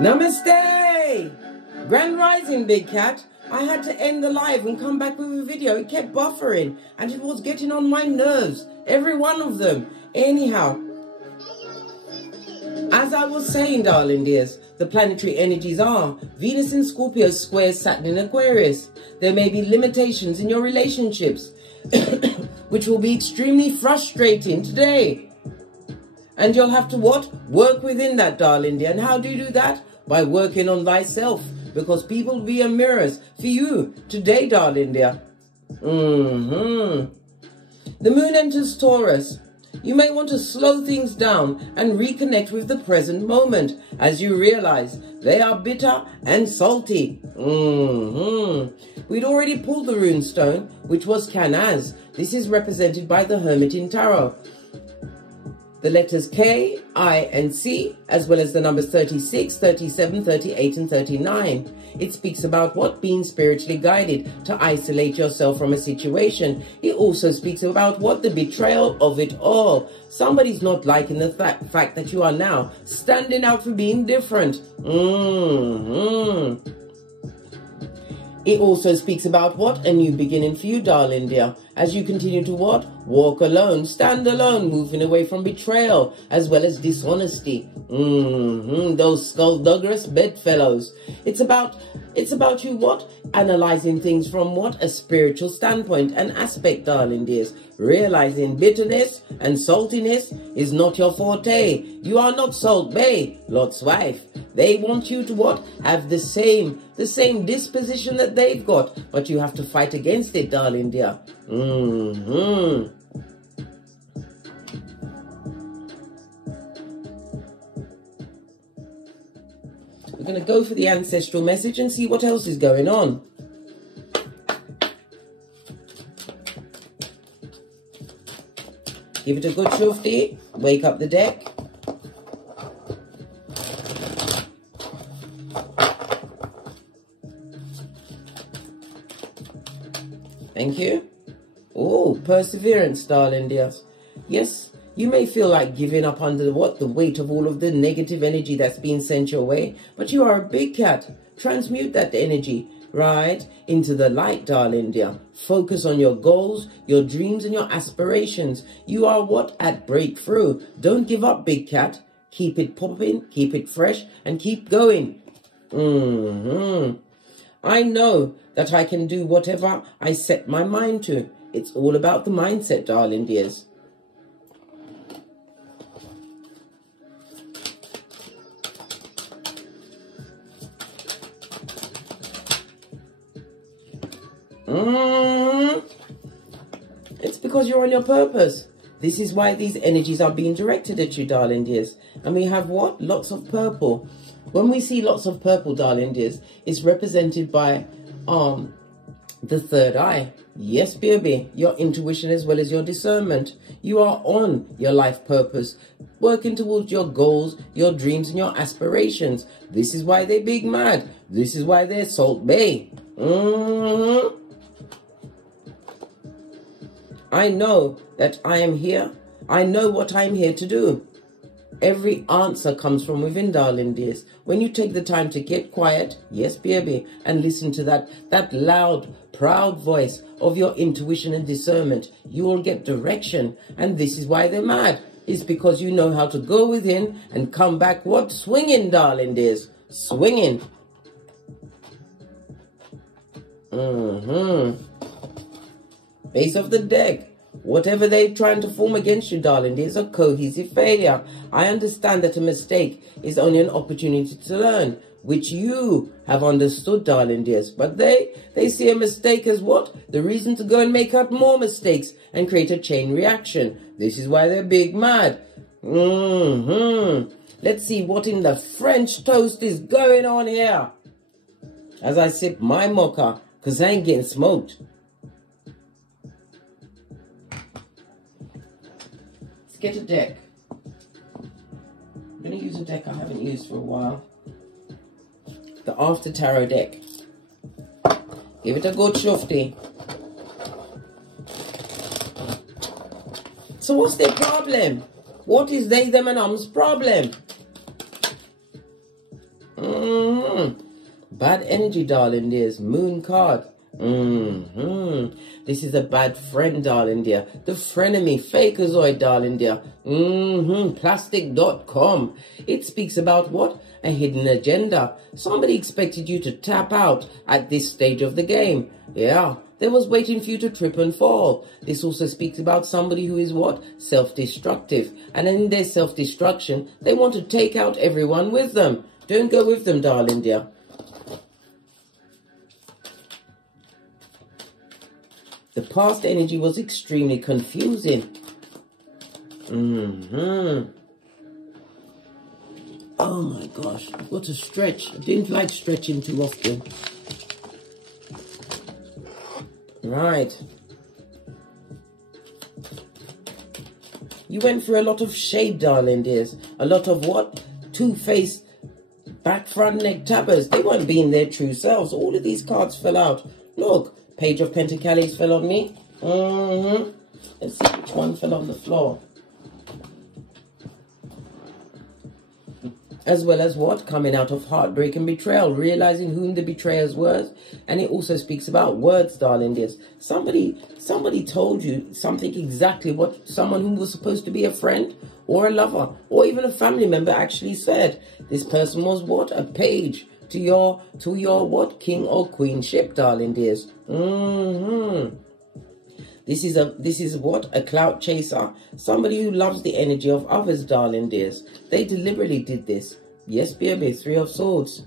Namaste! Grand Rising, Big Cat. I had to end the live and come back with a video. It kept buffering and it was getting on my nerves. Every one of them. Anyhow, as I was saying, darling dears, the planetary energies are Venus in Scorpio squares Saturn in Aquarius. There may be limitations in your relationships, which will be extremely frustrating today. And you'll have to what? Work within that, darling dear. And how do you do that? By working on thyself. Because people will be mirrors for you today, darling dear. The moon enters Taurus. You may want to slow things down and reconnect with the present moment as you realize they are bitter and salty. We'd already pulled the rune stone, which was KHAL. This is represented by the Hermit in Tarot. The letters K, I, and C, as well as the numbers 36, 37, 38, and 39. It speaks about what? Being spiritually guided to isolate yourself from a situation. It also speaks about what? The betrayal of it all. Somebody's not liking the fact that you are now standing out for being different. It also speaks about what? A new beginning for you, darling dear. As you continue to what? Walk alone, stand alone, moving away from betrayal, as well as dishonesty. Those skullduggerous bedfellows. It's about you what? Analyzing things from what? A spiritual standpoint, an aspect, darling dears. Realizing bitterness and saltiness is not your forte. You are not Salt Bay, Lot's wife. They want you to what? Have the same disposition that they've got, but you have to fight against it, darling dear. We're going to go for the ancestral message and see what else is going on. Give it a good shufti. Wake up the deck. Thank you. Oh, perseverance, darling dears. Yes, you may feel like giving up under the weight of all of the negative energy that's being sent your way, but you are a big cat. Transmute that energy right into the light, darling dear. Focus on your goals, your dreams, and your aspirations. You are what? At breakthrough. Don't give up, big cat. Keep it popping, keep it fresh, and keep going. I know that I can do whatever I set my mind to. It's all about the mindset, darling dears. It's because you're on your purpose. This is why these energies are being directed at you, darling dears. And we have what? Lots of purple. When we see lots of purple, darling dears, it's represented by the third eye. Yes, baby, your intuition as well as your discernment. You are on your life purpose, working towards your goals, your dreams, and your aspirations. This is why they're big mad. This is why they're Salt Bay. I know that I am here. I know what I'm here to do. Every answer comes from within, darling dears. When you take the time to get quiet, yes, baby, and listen to that loud, proud voice of your intuition and discernment, you will get direction. And this is why they're mad. It's because you know how to go within and come back, what? Swinging, darling dears. Swinging. Base of the deck. Whatever they're trying to form against you, darling, is a cohesive failure. I understand that a mistake is only an opportunity to learn, which you have understood, darling dears. But they see a mistake as what? The reason to go and make up more mistakes and create a chain reaction. This is why they're big mad. Let's see what in the French toast is going on here. As I sip my mocha, because I ain't getting smoked. Get a deck. I'm going to use a deck I haven't used for a while. The After Tarot deck. Give it a good shufti. So what's their problem? What is they, them, and um's problem? Bad energy, darling dears. Moon card. This is a bad friend, darling dear. The frenemy, fakeazoid, darling dear. Plastic.com. It speaks about what? A hidden agenda. Somebody expected you to tap out at this stage of the game. Yeah, they was waiting for you to trip and fall. This also speaks about somebody who is what? Self-destructive. And in their self-destruction, they want to take out everyone with them. Don't go with them, darling dear. The past energy was extremely confusing. Oh my gosh, I've got to stretch. I didn't like stretching too often. Right. You went through a lot of shade, darling dears. A lot of what? Two-faced, back, front, neck tappers. They weren't being their true selves. All of these cards fell out. Look. Page of Pentacles fell on me. Let's see which one fell on the floor. As well as what? Coming out of heartbreak and betrayal. Realizing whom the betrayers were. And it also speaks about words, darling dears. Somebody told you something exactly what someone who was supposed to be a friend or a lover or even a family member actually said. This person was what? A page. To your what? King or queen ship, darling dears. This is what? A clout chaser. Somebody who loves the energy of others, darling dears. They deliberately did this. Yes, baby, 3 of Swords.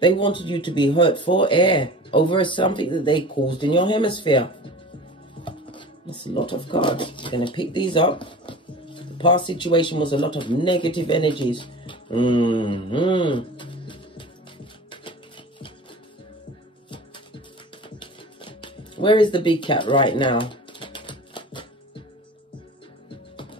They wanted you to be hurt for air over something that they caused in your hemisphere. That's a lot of cards. I'm going to pick these up. The past situation was a lot of negative energies. Where is the big cat right now?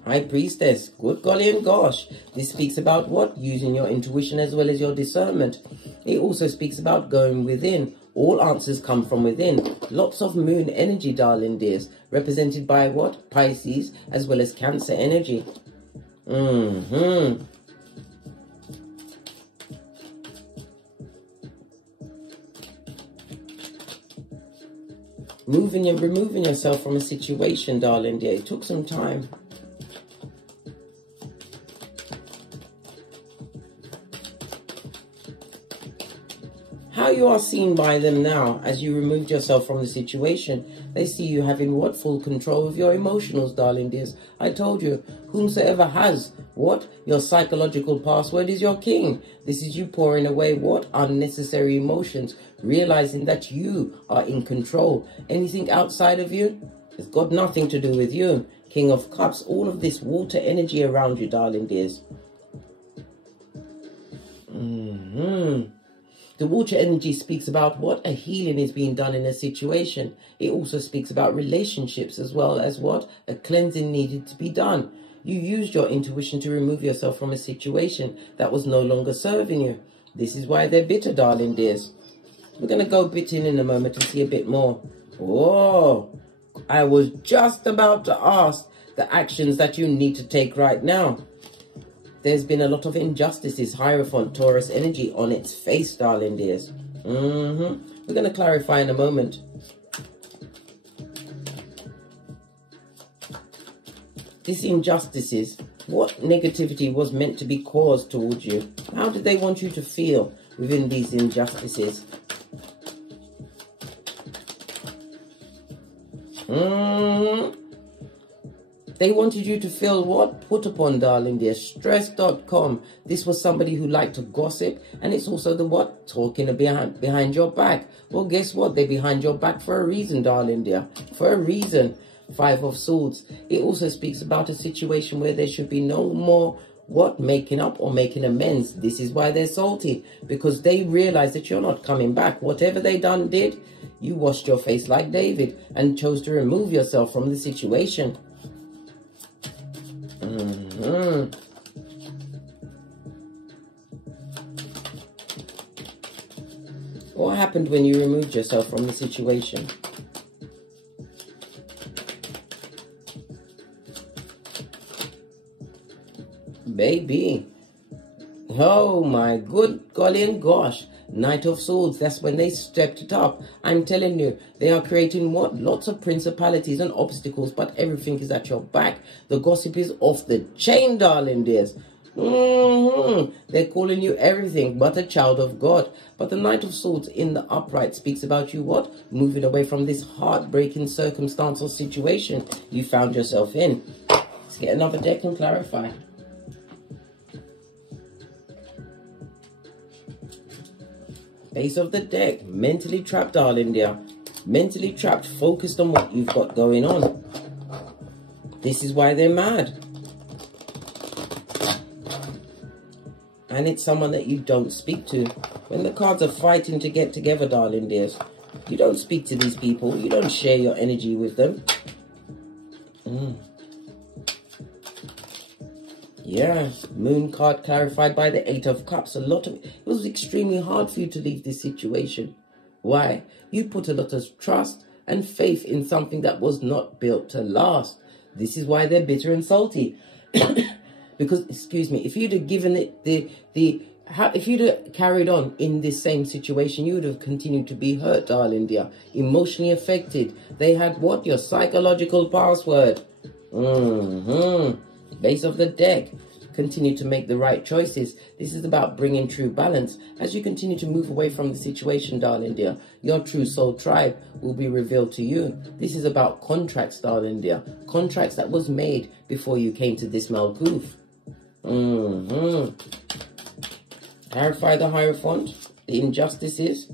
High Priestess. Good golly and gosh. This speaks about what? Using your intuition as well as your discernment. It also speaks about going within. All answers come from within. Lots of moon energy, darling dears. Represented by what? Pisces as well as Cancer energy. Moving and removing yourself from a situation, darling dear. It took some time. How you are seen by them now as you removed yourself from the situation. They see you having what? Full control of your emotionals, darling dears. I told you, whomsoever has what? Your psychological password is your king. This is you pouring away what? Unnecessary emotions. Realizing that you are in control. Anything outside of you has got nothing to do with you. King of Cups, all of this water energy around you, darling dears. The water energy speaks about what? A healing is being done in a situation. It also speaks about relationships as well as what? A cleansing needed to be done. You used your intuition to remove yourself from a situation that was no longer serving you. This is why they're bitter, darling dears. We're going to go a bit in a moment and see a bit more. Whoa! I was just about to ask the actions that you need to take right now. There's been a lot of injustices, Hierophant, Taurus energy on its face, darling dears. We're going to clarify in a moment. These injustices, what negativity was meant to be caused towards you? How did they want you to feel within these injustices? They wanted you to feel what? Put upon, darling dear. Stress.com. This was somebody who liked to gossip. And it's also the what? Talking behind your back. Well, guess what? They're behind your back for a reason, darling dear. For a reason. 5 of Swords. It also speaks about a situation where there should be no more what? Making up or making amends. This is why they're salty. Because they realize that you're not coming back. Whatever they did, you washed your face like David and chose to remove yourself from the situation. What happened when you removed yourself from the situation? baby. Oh my good golly and gosh. Knight of Swords, that's when they stepped it up. I'm telling you, they are creating what? Lots of principalities and obstacles, but everything is at your back. The gossip is off the chain, darling dears. They're calling you everything but a child of God. But the Knight of Swords in the upright speaks about you what? Moving away from this heartbreaking circumstance or situation you found yourself in. Let's get another deck and clarify. Base of the deck, mentally trapped, darling dear. Mentally trapped, focused on what you've got going on. This is why they're mad. And it's someone that you don't speak to. When the cards are fighting to get together, darling dears, you don't speak to these people. You don't share your energy with them. Yeah, Moon card clarified by the 8 of Cups. It was extremely hard for you to leave this situation. Why? You put a lot of trust and faith in something that was not built to last. This is why they're bitter and salty. Because, excuse me, if you'd have given it if you'd have carried on in this same situation, you would have continued to be hurt, darling dear. Emotionally affected. They had what? Your psychological password. Base of the deck. Continue to make the right choices. This is about bringing true balance. As you continue to move away from the situation, darling dear, your true soul tribe will be revealed to you. This is about contracts, darling dear. Contracts that was made before you came to this Malkuth. Clarify the Hierophant. The injustices.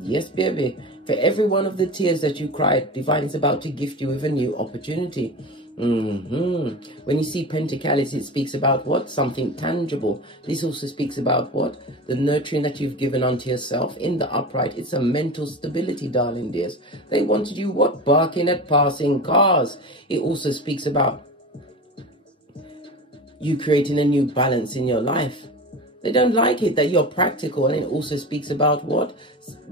Yes, baby. For every one of the tears that you cried, Divine is about to gift you with a new opportunity. When you see Pentacles, it speaks about what? Something tangible. This also speaks about what? The nurturing that you've given unto yourself. In the upright, it's a mental stability, darling dears. They wanted you what? Barking at passing cars. It also speaks about you creating a new balance in your life. They don't like it that you're practical, and it also speaks about what?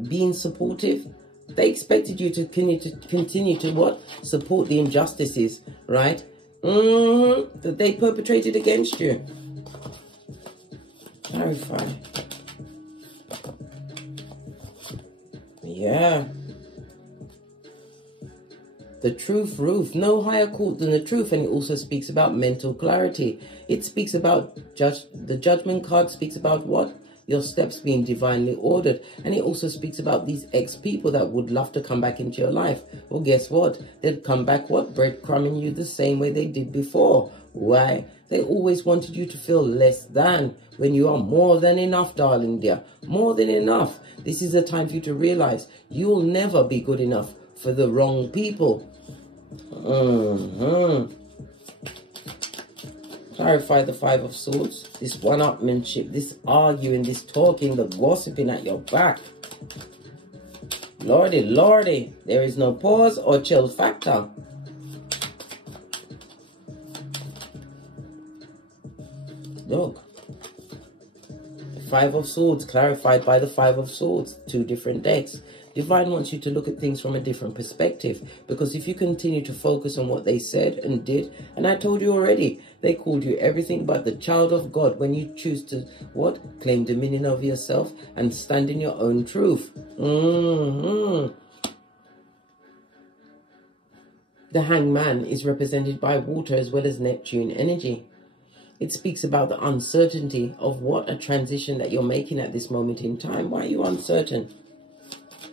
Being supportive. They expected you to continue to what? Support the injustices, right? That they perpetrated against you. Clarify. Yeah. The truth roof. No higher court than the truth. And it also speaks about mental clarity. It speaks about the judgment card speaks about what? Your steps being divinely ordered. And it also speaks about these ex-people that would love to come back into your life. Well, guess what? They'd come back what? Breadcrumbing you the same way they did before. Why? They always wanted you to feel less than when you are more than enough, darling dear. More than enough. This is a time for you to realize you'll never be good enough for the wrong people. Clarify the 5 of Swords. This one-upmanship, this arguing, this talking, the gossiping at your back. Lordy, lordy, there is no pause or chill factor. Look. The 5 of Swords, clarified by the 5 of Swords. 2 different decks. Divine wants you to look at things from a different perspective. Because if you continue to focus on what they said and did, and I told you already, they called you everything but the child of God when you choose to, what? Claim dominion over yourself and stand in your own truth. The Hangman is represented by water as well as Neptune energy. It speaks about the uncertainty of what a transition that you're making at this moment in time. Why are you uncertain?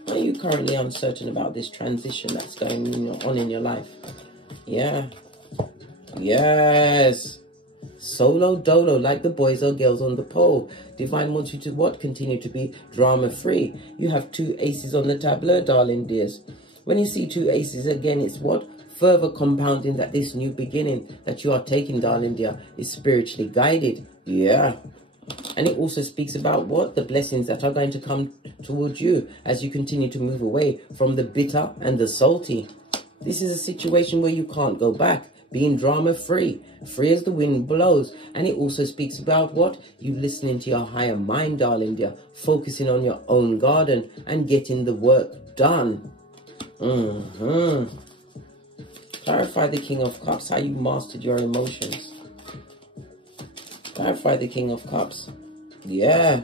Why are you currently uncertain about this transition that's going on in your life? Yeah. Yes. Solo dolo, like the boys or girls on the pole. Divine wants you to what? Continue to be drama free. You have 2 aces on the tableau, darling dears. When you see 2 aces, again, it's what? Further compounding that this new beginning that you are taking, darling dear, is spiritually guided. Yeah. And it also speaks about what? The blessings that are going to come towards you as you continue to move away from the bitter and the salty. This is a situation where you can't go back. Being drama free. Free as the wind blows. And it also speaks about what? You listening to your higher mind, darling dear. Focusing on your own garden and getting the work done. Clarify the King of Cups. How you mastered your emotions. Clarify the King of Cups. Yeah.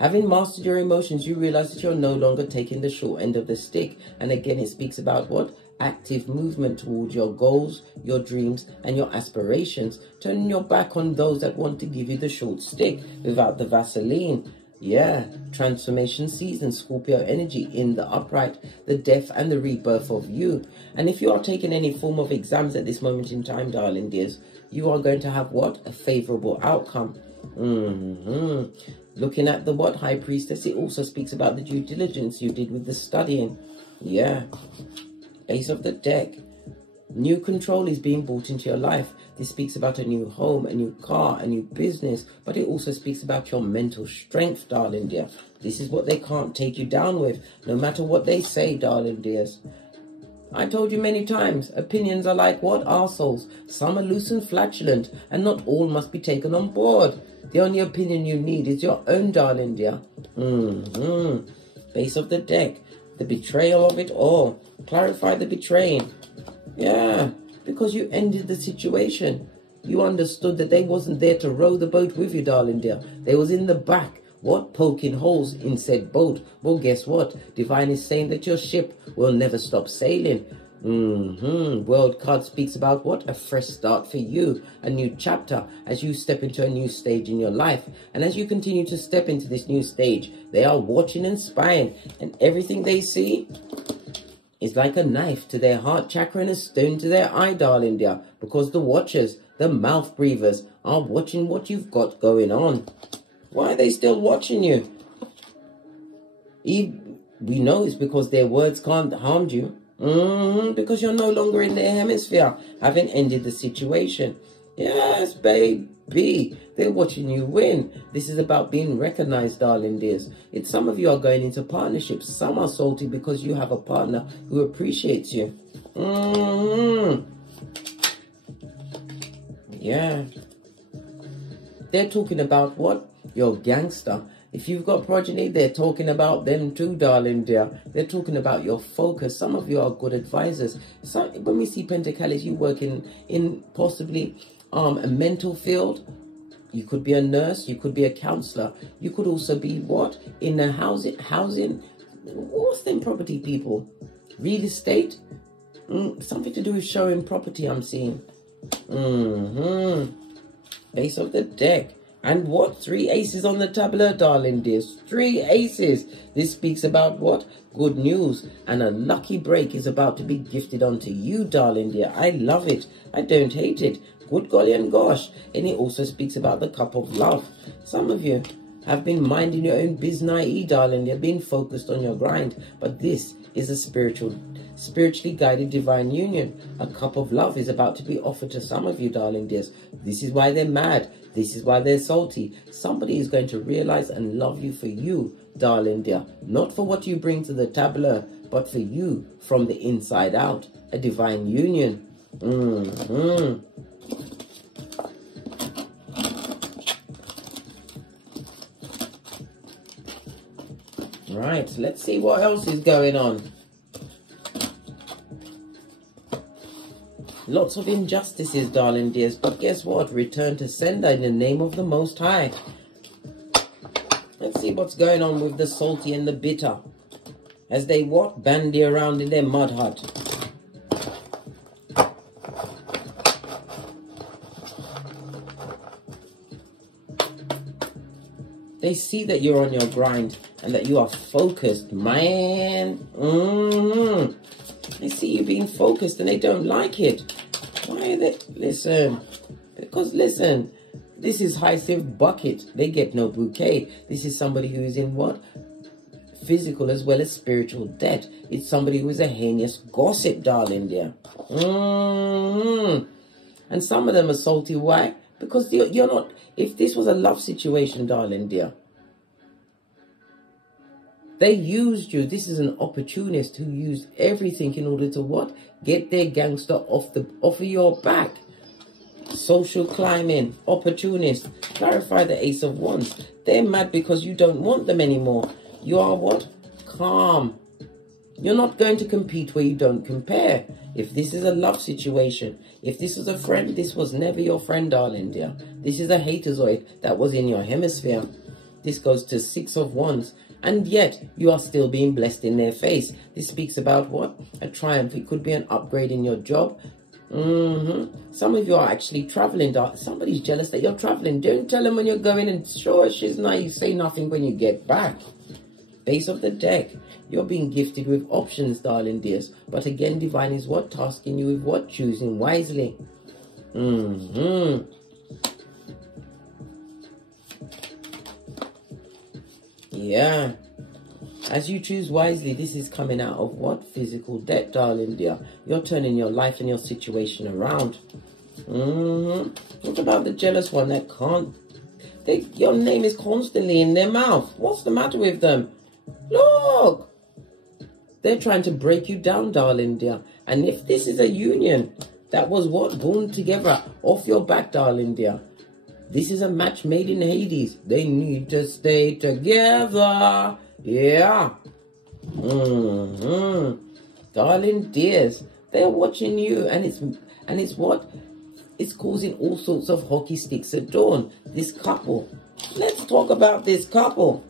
Having mastered your emotions, you realize that you're no longer taking the short end of the stick. And again, it speaks about what? Active movement towards your goals, your dreams, and your aspirations. Turning your back on those that want to give you the short stick without the Vaseline. Yeah, transformation season, Scorpio energy in the upright, the death and the rebirth of you. And if you are taking any form of exams at this moment in time, darling dears, you are going to have what? A favorable outcome. Looking at the what? High Priestess, it also speaks about the due diligence you did with the studying. Yeah. Ace of the deck. New control is being brought into your life. This speaks about a new home, a new car, a new business, but it also speaks about your mental strength, darling dear. This is what they can't take you down with, no matter what they say, darling dears. I told you many times, opinions are like what? Arseholes. Some are loose and flatulent, and not all must be taken on board. The only opinion you need is your own, darling dear. Base of the deck. The betrayal of it all. Clarify the betraying. Yeah, because you ended the situation. You understood that they wasn't there to row the boat with you, darling dear. They was in the back. What? Poking holes in said boat. Well, guess what? Divine is saying that your ship will never stop sailing. World card speaks about what? A fresh start for you. A new chapter as you step into a new stage in your life. And as you continue to step into this new stage, they are watching and spying. And everything they see is like a knife to their heart chakra and a stone to their eye, darling dear. Because the watchers, the mouth breathers, are watching what you've got going on. Why are they still watching you? We know it's because their words can't harm you. Because you're no longer in their hemisphere, having ended the situation. Yes, baby. They're watching you win. This is about being recognized, darling dears. It's some of you are going into partnerships. Some are salty because you have a partner who appreciates you. Yeah. They're talking about what? Your gangster. If you've got progeny, they're talking about them too, darling dear. They're talking about your focus. Some of you are good advisors. So when we see Pentacles, you work in possibly a mental field. You could be a nurse. You could be a counselor. You could also be what? In the housing. What's them property people? Real estate? Something to do with showing property, I'm seeing. Ace of the deck. And what? 3 aces on the tableau, darling dears. 3 aces. This speaks about what? Good news. And a lucky break is about to be gifted onto you, darling dear. I love it. I don't hate it. Good golly and gosh. And it also speaks about the cup of love. Some of you have been minding your own business, darling. You've been focused on your grind. But this is a spiritually guided divine union. A cup of love is about to be offered to some of you, darling dears. This is why they're mad. This is why they're salty. Somebody is going to realize and love you for you, darling dear. Not for what you bring to the tableau, but for you from the inside out. A divine union. Right, let's see what else is going on. Lots of injustices, darling dears, but guess what? Return to sender in the name of the Most High. Let's see what's going on with the salty and the bitter. As they what? Bandy around in their mud hut. They see that you're on your grind and that you are focused, man. They see you being focused and they don't like it. Why are they? Listen. Because listen, this is hyacinth bucket. They get no bouquet. This is somebody who is in what? Physical as well as spiritual debt. It's somebody who is a heinous gossip, darling dear. And some of them are salty. Why? Because you're not... If this was a love situation, darling dear, they used you. This is an opportunist who used everything in order to what? Get their gangster off of your back. Social climbing, opportunist. Clarify the Ace of Wands. They're mad because you don't want them anymore. You are what? Calm. You're not going to compete where you don't compare. If this is a love situation, if this was a friend, this was never your friend, darling dear. This is a haterzoid that was in your hemisphere. This goes to 6 of Wands. And yet, you are still being blessed in their face. This speaks about what? A triumph. It could be an upgrade in your job. Some of you are actually traveling. Somebody's jealous that you're traveling. Don't tell them when you're going, and sure, she's not. You say nothing when you get back. Base of the deck. You're being gifted with options, darling dears. But again, divine is what? Tasking you with what? Choosing wisely. Yeah. As you choose wisely, this is coming out of what? Physical debt, darling dear. You're turning your life and your situation around. What about the jealous one that can't? Your name is constantly in their mouth. What's the matter with them? Look! They're trying to break you down, darling dear. And if this is a union that was what? Born together off your back, darling dear. This is a match made in Hades. They need to stay together. Yeah. Darling dears, they're watching you, and it's what? It's causing all sorts of hockey sticks at dawn. This couple. Let's talk about this couple.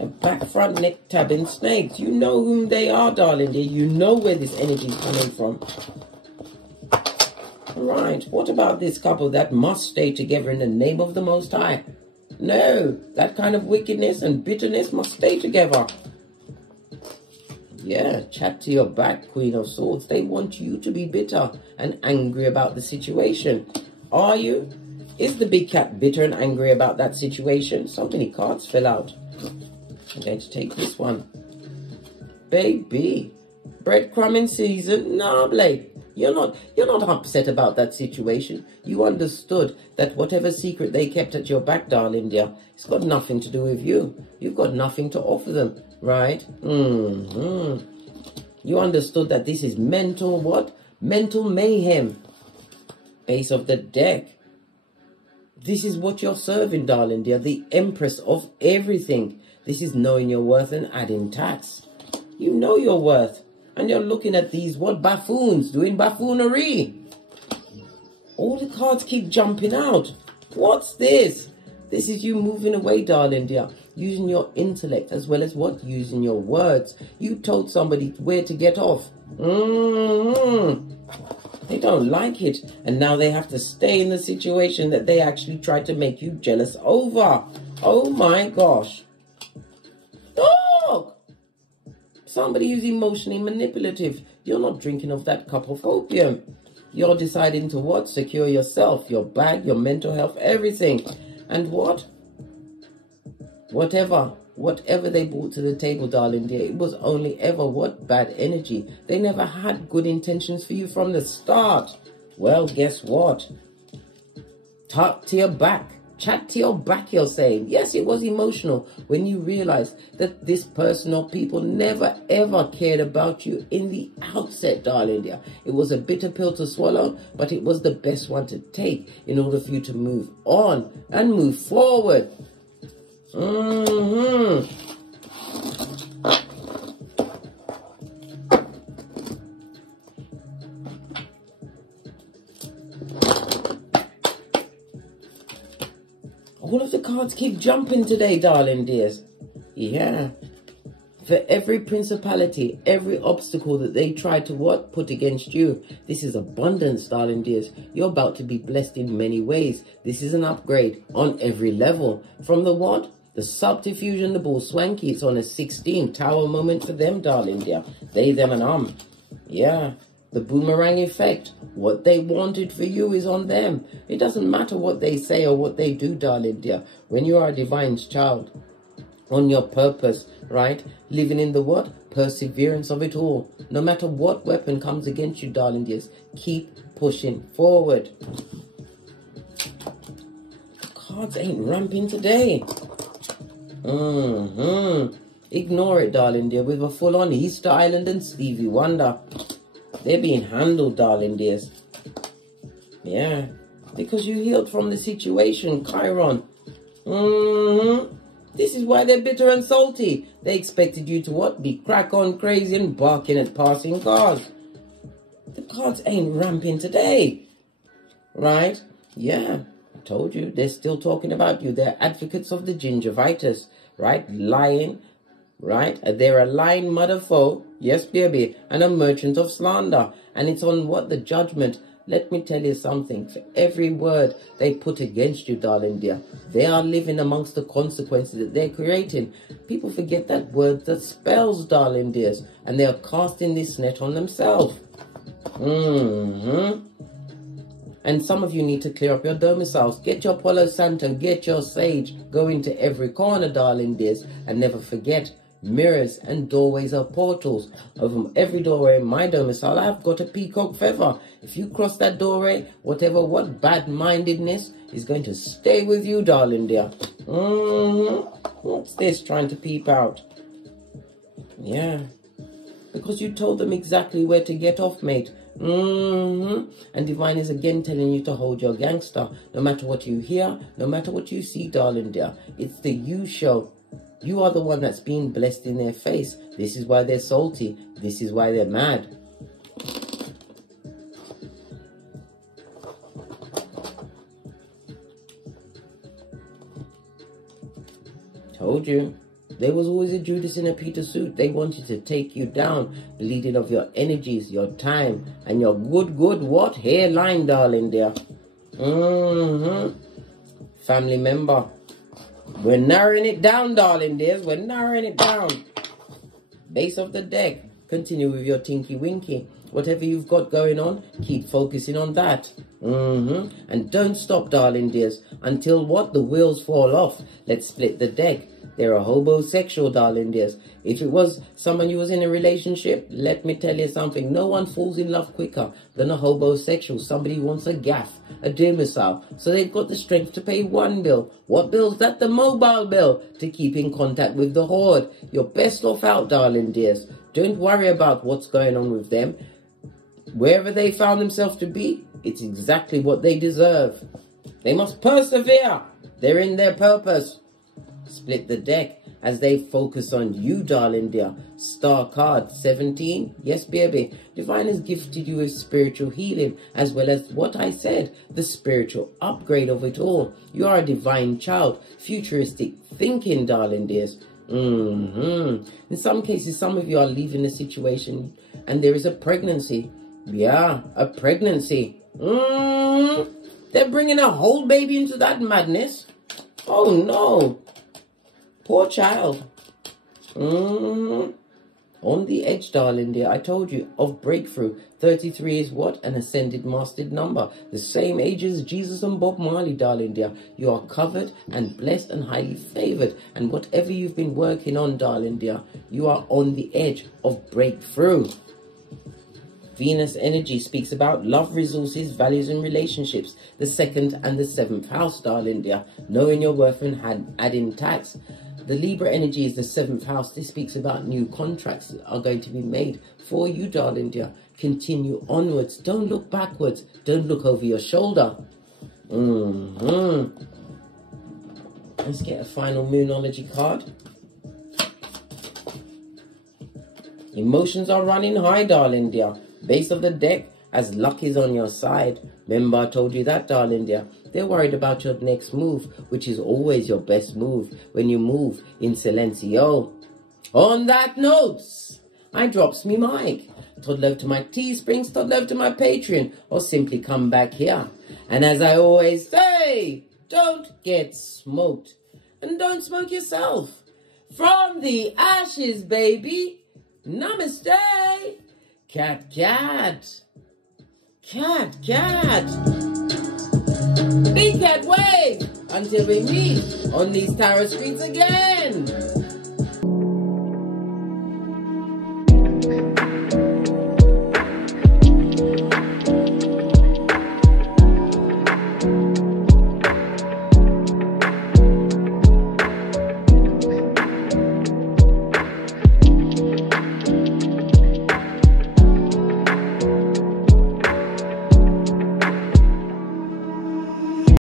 A back, front, neck, tabbing snakes. You know whom they are, darling dear. You know where this energy is coming from. Right, what about this couple that must stay together in the name of the Most High? No, that kind of wickedness and bitterness must stay together. Yeah, chat to your back, Queen of Swords. They want you to be bitter and angry about the situation. Are you? Is the big cat bitter and angry about that situation? So many cards fell out. I'm going to take this one. Baby, breadcrumbing season. No, Blake. You're not upset about that situation. You understood that whatever secret they kept at your back, darling dear, it's got nothing to do with you. You've got nothing to offer them, right? You understood that this is mental what? Mental mayhem. Base of the deck. This is what you're serving, darling dear. The empress of everything. This is knowing your worth and adding tax. You know your worth. And you're looking at these, what, buffoons doing buffoonery. All the cards keep jumping out. What's this? This is you moving away, darling dear. Using your intellect as well as what? Using your words. You told somebody where to get off. They don't like it. And now they have to stay in the situation that they actually tried to make you jealous over. Oh my gosh. Dog! Somebody who's emotionally manipulative. You're not drinking off that cup of opium. You're deciding to what? Secure yourself, your bag, your mental health, everything. And what? Whatever they brought to the table, darling dear, it was only ever what? Bad energy. They never had good intentions for you from the start. Well, guess what? Talk to your back. Chat to your back, you're saying. Yes, it was emotional when you realized that this person or people never ever cared about you in the outset, darling dear. It was a bitter pill to swallow, but it was the best one to take in order for you to move on and move forward. All of the cards keep jumping today, darling dears. Yeah. For every principality, every obstacle that they try to what? Put against you. This is abundance, darling dears. You're about to be blessed in many ways. This is an upgrade on every level. From the what? The subterfuge and the bull swanky. It's on a 16 tower moment for them, darling dear. They, them, and Yeah. The boomerang effect. What they wanted for you is on them. It doesn't matter what they say or what they do, darling dear. When you are a divine's child, on your purpose, right? Living in the what? Perseverance of it all. No matter what weapon comes against you, darling dears, keep pushing forward. The cards ain't ramping today. Ignore it, darling dear, with a full-on Easter Island and Stevie Wonder. They're being handled, darling dears. Yeah. Because you healed from the situation, Chiron. This is why they're bitter and salty. They expected you to what? Be crack on crazy and barking at passing cars. The cards ain't ramping today. Right? Yeah. I told you. They're still talking about you. They're advocates of the gingivitis. Right? Lying. Right? They're a lying mother foe. Yes, baby. And a merchant of slander. And it's on what? The judgment. Let me tell you something. For every word they put against you, darling dear, they are living amongst the consequences that they're creating. People forget that word that spells, darling dears, and they are casting this net on themselves. And some of you need to clear up your domiciles. Get your Palo Santo, get your sage. Go into every corner, darling dears, and never forget, mirrors and doorways are portals. Over every doorway in my domicile, I've got a peacock feather. If you cross that doorway, what bad-mindedness is going to stay with you, darling dear. What's this trying to peep out? Yeah. Because you told them exactly where to get off, mate. And Divine is again telling you to hold your gangster. No matter what you hear, no matter what you see, darling dear. It's the you show. You are the one that's being blessed in their face. This is why they're salty. This is why they're mad. Told you. There was always a Judas in a Peter suit. They wanted to take you down, bleeding of your energies, your time, and your good what? Hairline, darling dear. Family member. We're narrowing it down, darling dears. We're narrowing it down. Base of the deck. Continue with your tinky winky. Whatever you've got going on, keep focusing on that. And don't stop, darling dears, until what? The wheels fall off. Let's split the deck. They're a homosexual, darling dears. If it was someone you was in a relationship, let me tell you something. No one falls in love quicker than a homosexual. Somebody who wants a gaff, a domicile. So they've got the strength to pay one bill. What bill's that? The mobile bill. To keep in contact with the horde. You're best off out, darling dears. Don't worry about what's going on with them. Wherever they found themselves to be, it's exactly what they deserve. They must persevere. They're in their purpose. Split the deck as they focus on you, darling dear. Star card 17. Yes, baby. Divine has gifted you with spiritual healing, as well as what I said, the spiritual upgrade of it all. You are a divine child. Futuristic thinking, darling dears. In some cases, some of you are leaving a situation and there is a pregnancy. Yeah, a pregnancy. They're bringing a whole baby into that madness. Oh, no. Poor child. On the edge, darling dear. I told you of breakthrough. 33 is what? An ascended mastered number. The same age as Jesus and Bob Marley, darling dear. You are covered and blessed and highly favored. And whatever you've been working on, darling dear, you are on the edge of breakthrough. Venus energy speaks about love, resources, values, and relationships. The 2nd and the 7th house, darling dear. Knowing your worth and adding tax. The Libra energy is the 7th house. This speaks about new contracts that are going to be made for you, darling dear. Continue onwards. Don't look backwards. Don't look over your shoulder. Let's get a final Moonology card. Emotions are running high, darling dear. Base of the deck, as luck is on your side. Remember I told you that, darling dear. They're worried about your next move, which is always your best move when you move in silencio. On that note, I drops me mic. Todd love to my Teesprings, Todd love to my Patreon, or simply come back here. And as I always say, don't get smoked. And don't smoke yourself. From the ashes, baby. Namaste. Cat, cat. Cat, cat. Big cat wave until we meet on these tarot streets again.